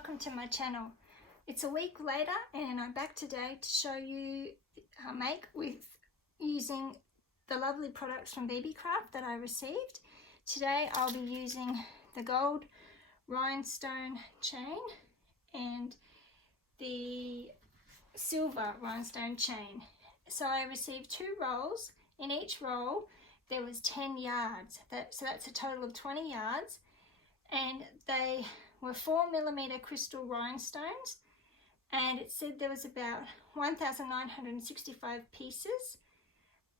welcome to my channel. It's a week later and I'm back today to show you how I make with using the lovely products from Beebeecraft that I received. Today I'll be using the gold rhinestone chain and the silver rhinestone chain. So I received 2 rolls. In each roll there was 10 yards, so that's a total of 20 yards, and they were 4mm crystal rhinestones, and it said there was about 1,965 pieces,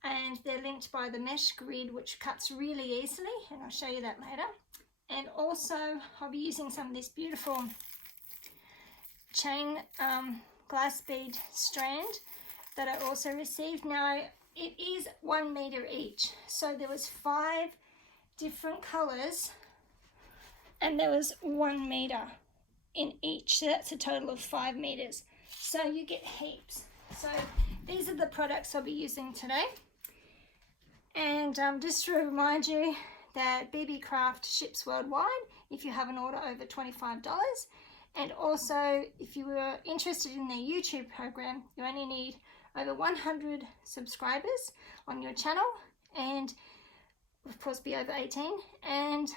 and they're linked by the mesh grid, which cuts really easily, and I'll show you that later. And also I'll be using some of this beautiful chain glass bead strand that I also received. Now it is 1 meter each, so there was 5 different colors and there was 1 meter in each, so that's a total of 5 meters, so you get heaps. So these are the products I'll be using today. And just to remind you that Beebeecraft ships worldwide if you have an order over $25. And also, if you were interested in their YouTube program, you only need over 100 subscribers on your channel, and of course be over 18, and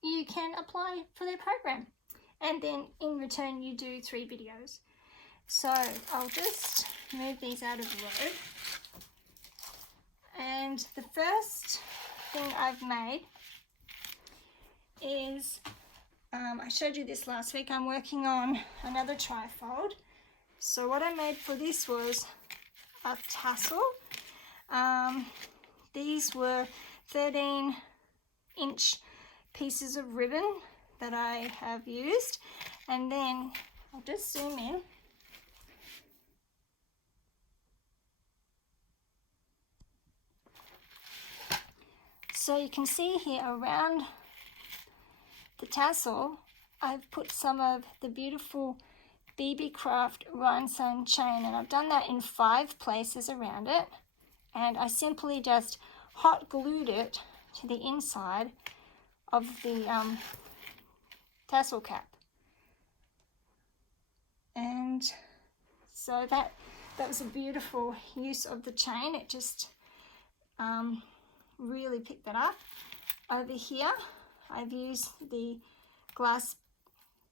you can apply for their program, and then in return you do 3 videos. So I'll just move these out of the road. And the first thing I've made is, I showed you this last week, I'm working on another trifold. So what I made for this was a tassel. These were 13-inch pieces of ribbon that I have used, and then I'll just zoom in. So you can see here around the tassel I've put some of the beautiful Beebeecraft rhinestone chain, and I've done that in 5 places around it, and I simply just hot glued it to the inside of the tassel cap. And so that was a beautiful use of the chain. It just really picked that up. Over here I've used the glass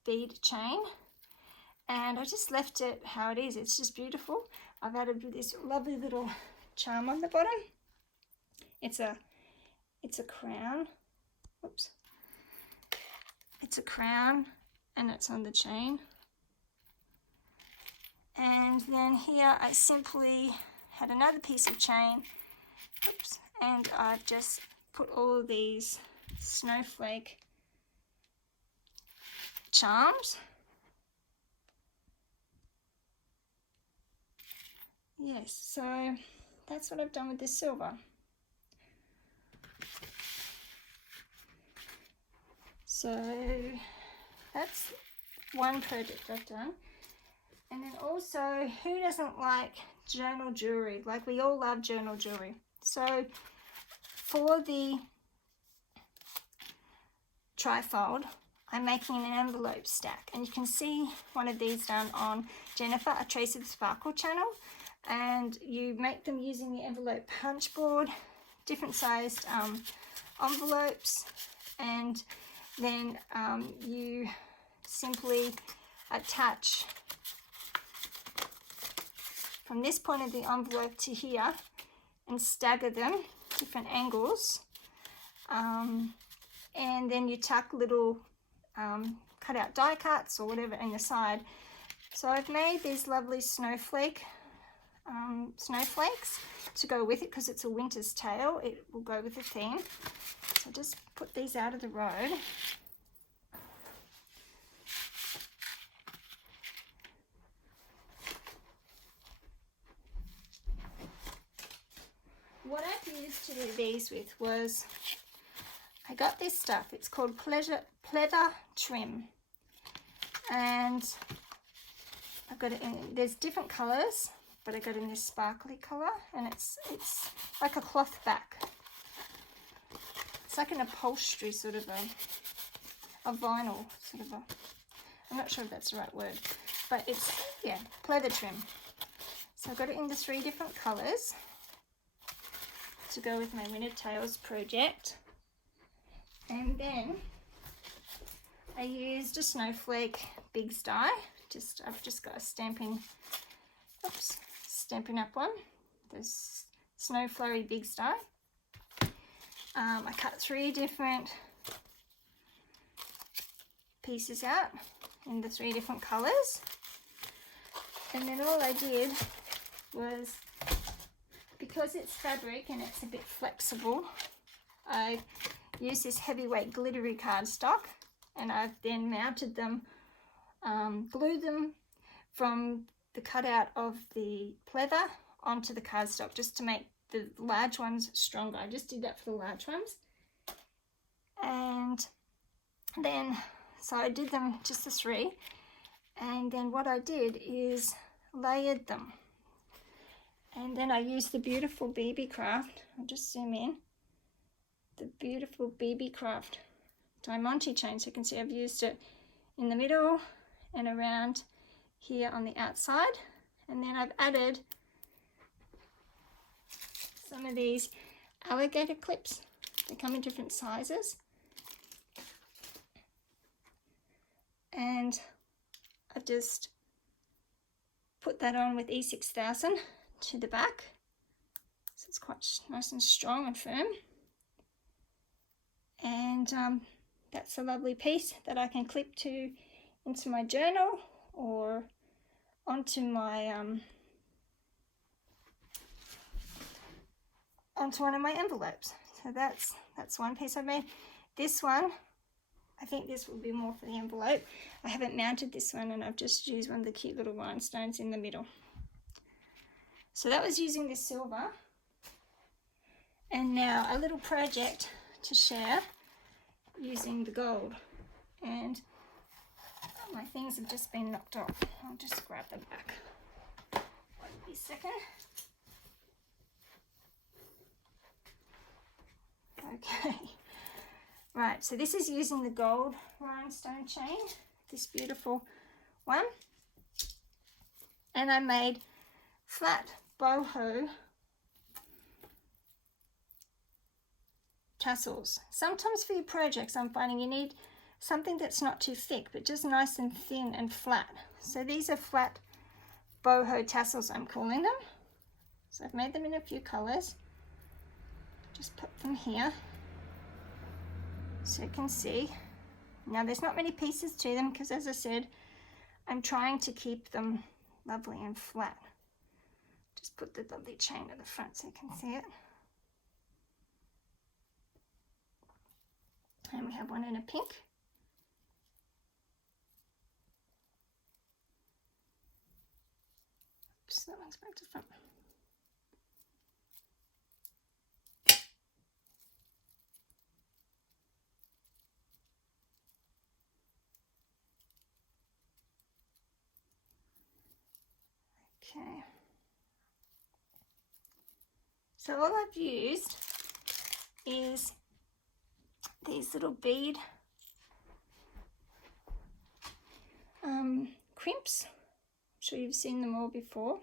bead chain, and I just left it how it is. It's just beautiful. I've added this lovely little charm on the bottom. It's a crown. Oops. It's a crown, and it's on the chain. And then here I simply had another piece of chain. Oops. And I've just put all of these snowflake charms. Yes, so that's what I've done with this silver. So that's one project I've done. And then also, who doesn't like journal jewelry? Like, we all love journal jewelry. So for the trifold, I'm making an envelope stack, and you can see one of these done on Jennifer, a Trace of Sparkle channel, and you make them using the envelope punch board, different sized envelopes, and then you simply attach from this point of the envelope to here and stagger them different angles, and then you tuck little cut out die cuts or whatever in the side. So I've made these lovely snowflakes to go with it, because it's a winter's tale. It will go with the theme. So just put these out of the road. What I've used to do these with was, I got this stuff. It's called pleather trim, and I've got it in, there's different colours, but I got it in this sparkly colour, and it's like a cloth back. It's like an upholstery sort of a vinyl sort of I'm not sure if that's the right word, but it's, yeah, pleather trim. So I've got it in the 3 different colours to go with my Winter Tales project. And then I used a snowflake big die. I've just got a Stampin' Up one. This Snow Flurry big die. I cut 3 different pieces out in the 3 different colours, and then all I did was, because it's fabric and it's a bit flexible, I used this heavyweight glittery cardstock, and I've then mounted them, glued them from the cutout of the pleather onto the cardstock just to make the large ones stronger. I just did that for the large ones. And then, so I did them just the 3, and then what I did is layered them. And then I used the beautiful Beebeecraft, I'll just zoom in, the beautiful Beebeecraft Diamante chain. So you can see I've used it in the middle and around here on the outside. And then I've added some of these alligator clips. They come in different sizes. And I've just put that on with E6000 to the back. So it's quite nice and strong and firm. And that's a lovely piece that I can clip into my journal or onto my onto one of my envelopes. So that's one piece I've made. This one, I think this will be more for the envelope. I haven't mounted this one, and I've just used one of the cute little rhinestones in the middle. So that was using this silver. And now a little project to share using the gold. And my things have just been knocked off. I'll just grab them back. Wait a second. Okay. Right, so this is using the gold rhinestone chain, this beautiful one. And I made flat boho tassels. Sometimes for your projects, I'm finding you need something that's not too thick, but just nice and thin and flat. So these are flat boho tassels, I'm calling them. So I've made them in a few colors. Just put them here so you can see. Now there's not many pieces to them because, as I said, I'm trying to keep them lovely and flat. Just put the lovely chain at the front so you can see it. And we have one in a pink. Oops, that one's back to front. Okay. So all I've used is these little bead crimps. I'm sure you've seen them all before.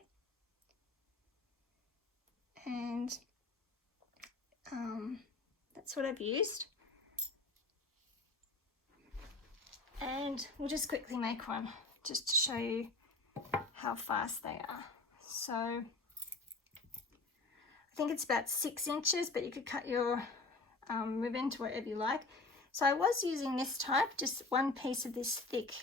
And that's what I've used. And we'll just quickly make one just to show you how fast they are. So I think it's about 6 inches, but you could cut your ribbon to whatever you like. So I was using this type, just one piece of this thick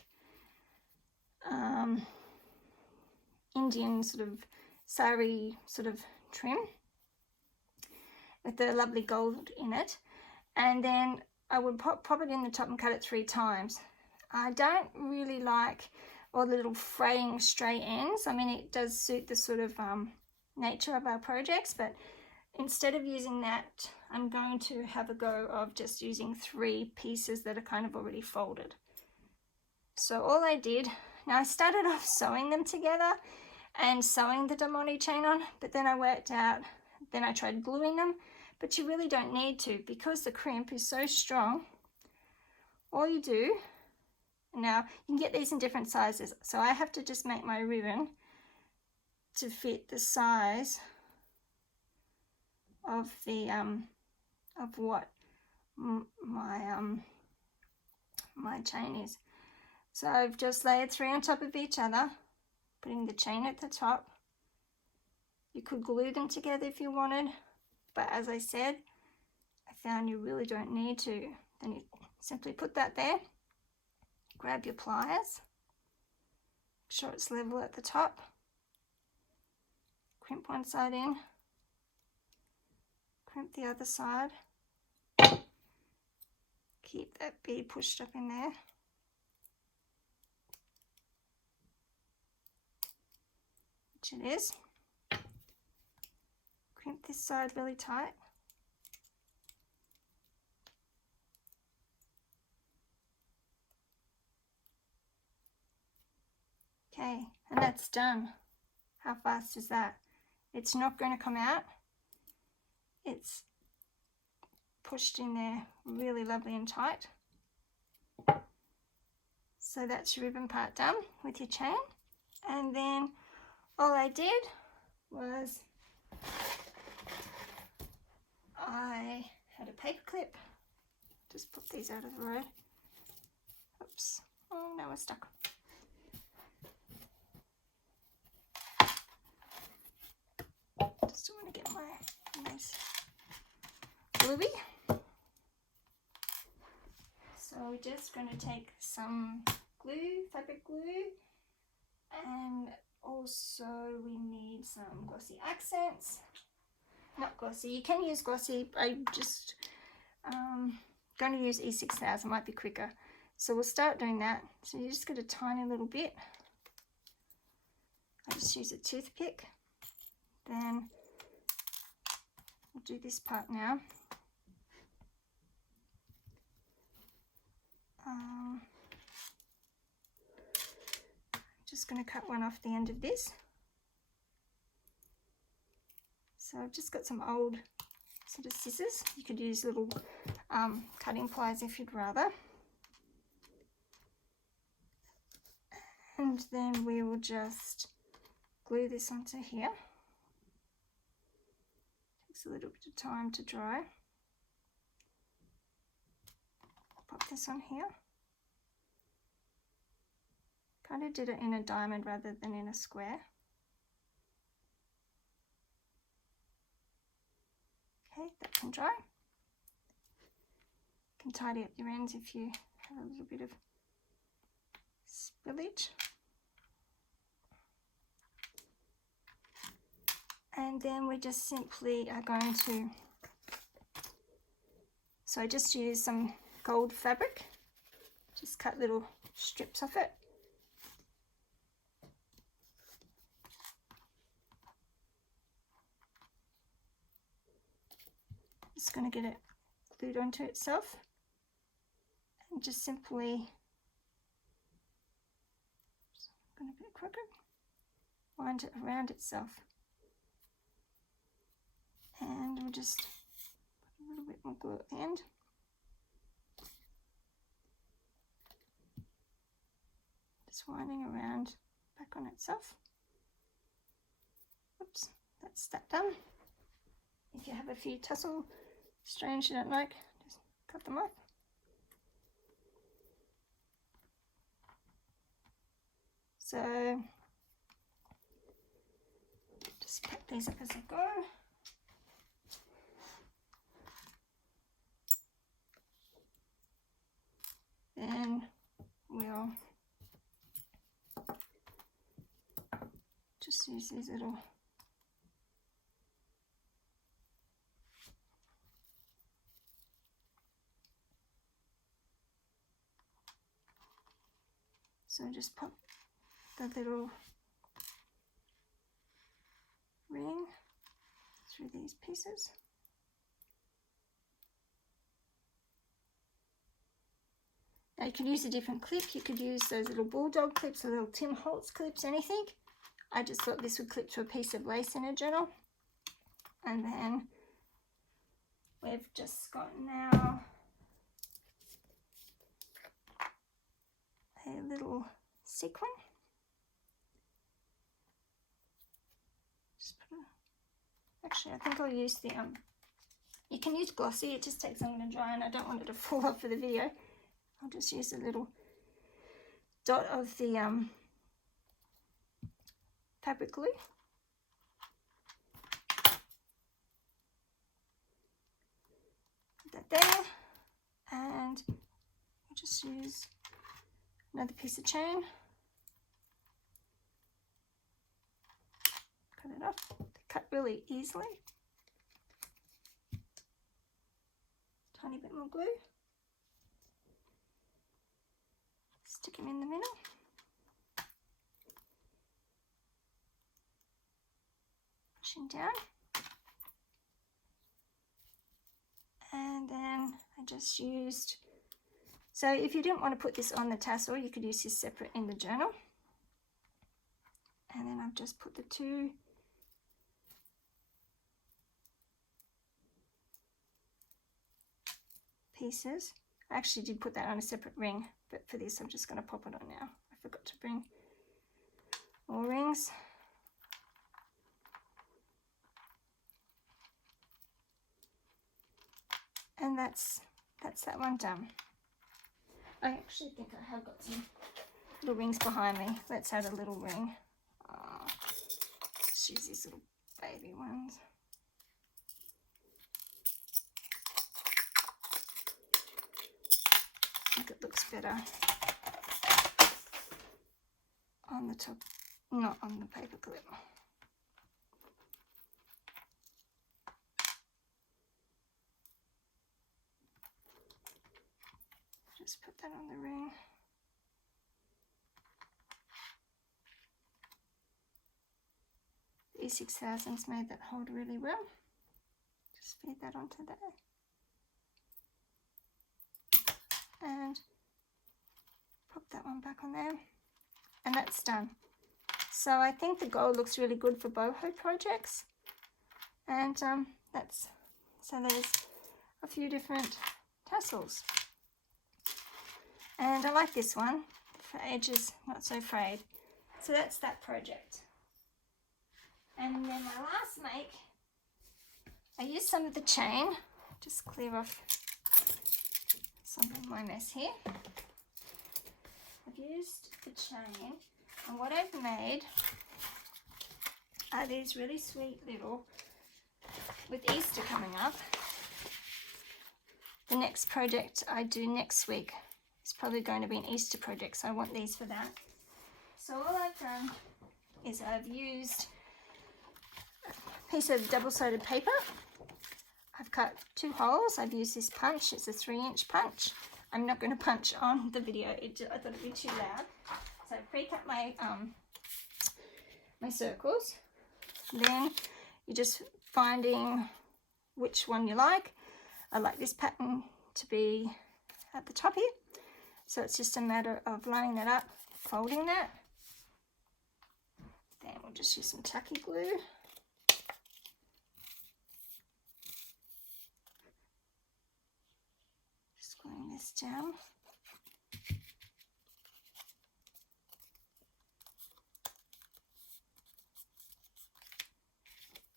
Indian sort of sari sort of trim with the lovely gold in it, and then I would pop it in the top and cut it 3 times. I don't really like all the little fraying stray ends. I mean, it does suit the sort of nature of our projects, but instead of using that, I'm going to have a go of just using 3 pieces that are kind of already folded. So all I did, now I started off sewing them together and sewing the Diamante chain on, but then I worked out, then I tried gluing them, but you really don't need to because the crimp is so strong. All you do Now you can get these in different sizes, so I have to just make my ribbon to fit the size of the of what my chain is. So I've just layered 3 on top of each other, putting the chain at the top. You could glue them together if you wanted, but as I said, I found you really don't need to. Then you simply put that there, grab your pliers, make sure it's level at the top, crimp one side in, crimp the other side, keep that bead pushed up in there. Which it is. Crimp this side really tight. Okay, and that's done. How fast is that? It's not going to come out. It's pushed in there really lovely and tight. So that's your ribbon part done with your chain. And then all I did was I had a paper clip. Just put these out of the road. Oops. Oh, now we're stuck. Just want to get my nice gluey. So we're just going to take some glue, fabric glue, and also we need some glossy accents. Not glossy, you can use glossy. I just going to use E6000, might be quicker. So we'll start doing that. So you just get a tiny little bit. I just use a toothpick. Then we'll do this part now. Just going to cut one off the end of this. So I've just got some old sort of scissors. You could use little cutting pliers if you'd rather. And then we will just glue this onto here. Takes a little bit of time to dry. Pop this on here. Kind of did it in a diamond rather than in a square. Okay, that can dry. You can tidy up your ends if you have a little bit of spillage. And then we just simply are going to, so I just use some gold fabric, just cut little strips off it. Just going to get it glued onto itself and just simply, going a bit crooked, wind it around itself. And we'll just put a little bit more glue at the end. Just winding around back on itself. Oops, that's that done. If you have a few tassel strands you don't like, just cut them off. So just pack these up as I go. Then we'll just use these little just pop the little ring through these pieces. Now you could use a different clip. You could use those little bulldog clips or little Tim Holtz clips, anything. I just thought this would clip to a piece of lace in a journal. And then we've just got now little sequin. Just put a, actually, I think I'll use the you can use glossy, it just takes longer to dry and I don't want it to fall off for the video. I'll just use a little dot of the fabric glue. Put that there, and I'll just use another piece of chain. Cut it off. They cut really easily. Tiny bit more glue. Stick him in the middle. Push him down. And then I just used, so if you didn't want to put this on the tassel, you could use this separate in the journal. And then I've just put the two pieces. I actually did put that on a separate ring, but for this I'm just going to pop it on now. I forgot to bring more rings. And that's that one done. I actually think I have got some little rings behind me. Let's add a little ring. Let's use these little baby ones. I think it looks better on the top, not on the paper clip. Just put that on the ring. The E6000's made that hold really well. Just feed that onto there. And pop that one back on there. And that's done. So I think the gold looks really good for boho projects. And so there's a few different tassels. And I like this one for edges, not so frayed. So that's that project. And then my last make, I used some of the chain, just clear off some of my mess here. I've used the chain, and what I've made are these really sweet little, with Easter coming up, the next project I do next week is probably going to be an Easter project, so I want these for that. So all I've done is I've used a piece of double-sided paper. I've cut 2 holes. I've used this punch. It's a 3-inch punch. I'm not going to punch on the video. I thought it'd be too loud. So I pre-cut my my circles. Then you're just finding which one you like. I like this pattern to be at the top here. So it's just a matter of lining that up, folding that. Then we'll just use some tacky glue. Just gluing this down.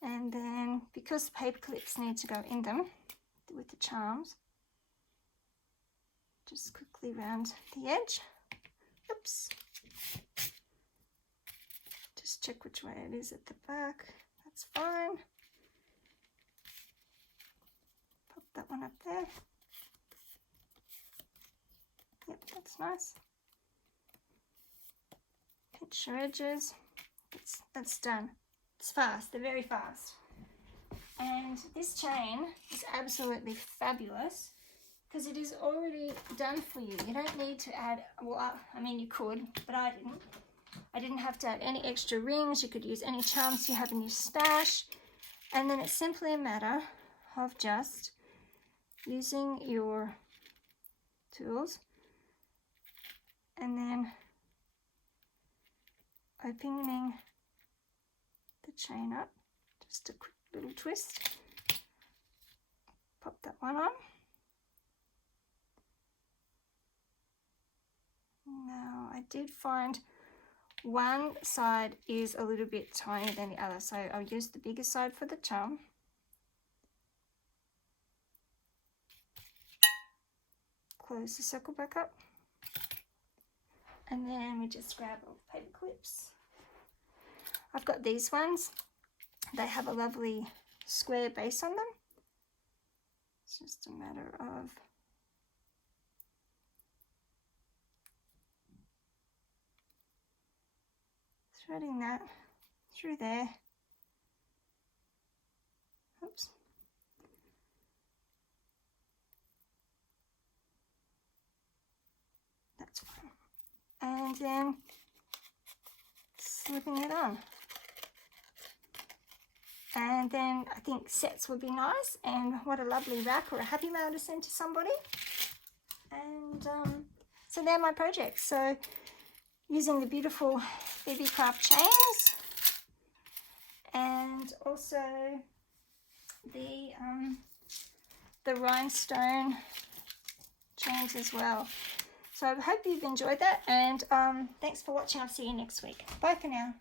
And then, because the paper clips need to go in them with the charms, just quickly round the edge. Oops. Just check which way it is at the back. That's fine. Pop that one up there. Yep, that's nice. Pinch your edges. That's done. It's fast. They're very fast. And this chain is absolutely fabulous because it is already done for you. You don't need to add, well, I mean you could, but I didn't. I didn't have to add any extra rings. You could use any charms you have in your stash. And then it's simply a matter of just using your tools and then opening the chain up. Just a quick little twist. Pop that one on. Now I did find one side is a little bit tinier than the other, so I'll use the bigger side for the charm. Close the circle back up, and then we just grab our paper clips. I've got these ones. They have a lovely square base on them. It's just a matter of threading that through there. Oops. That's fine. And then slipping it on. And then I think sets would be nice, and what a lovely wrap or a happy mail to send to somebody. And so they're my projects. So using the beautiful Beebeecraft chains, and also the rhinestone chains as well. So I hope you've enjoyed that, and thanks for watching. I'll see you next week. Bye for now.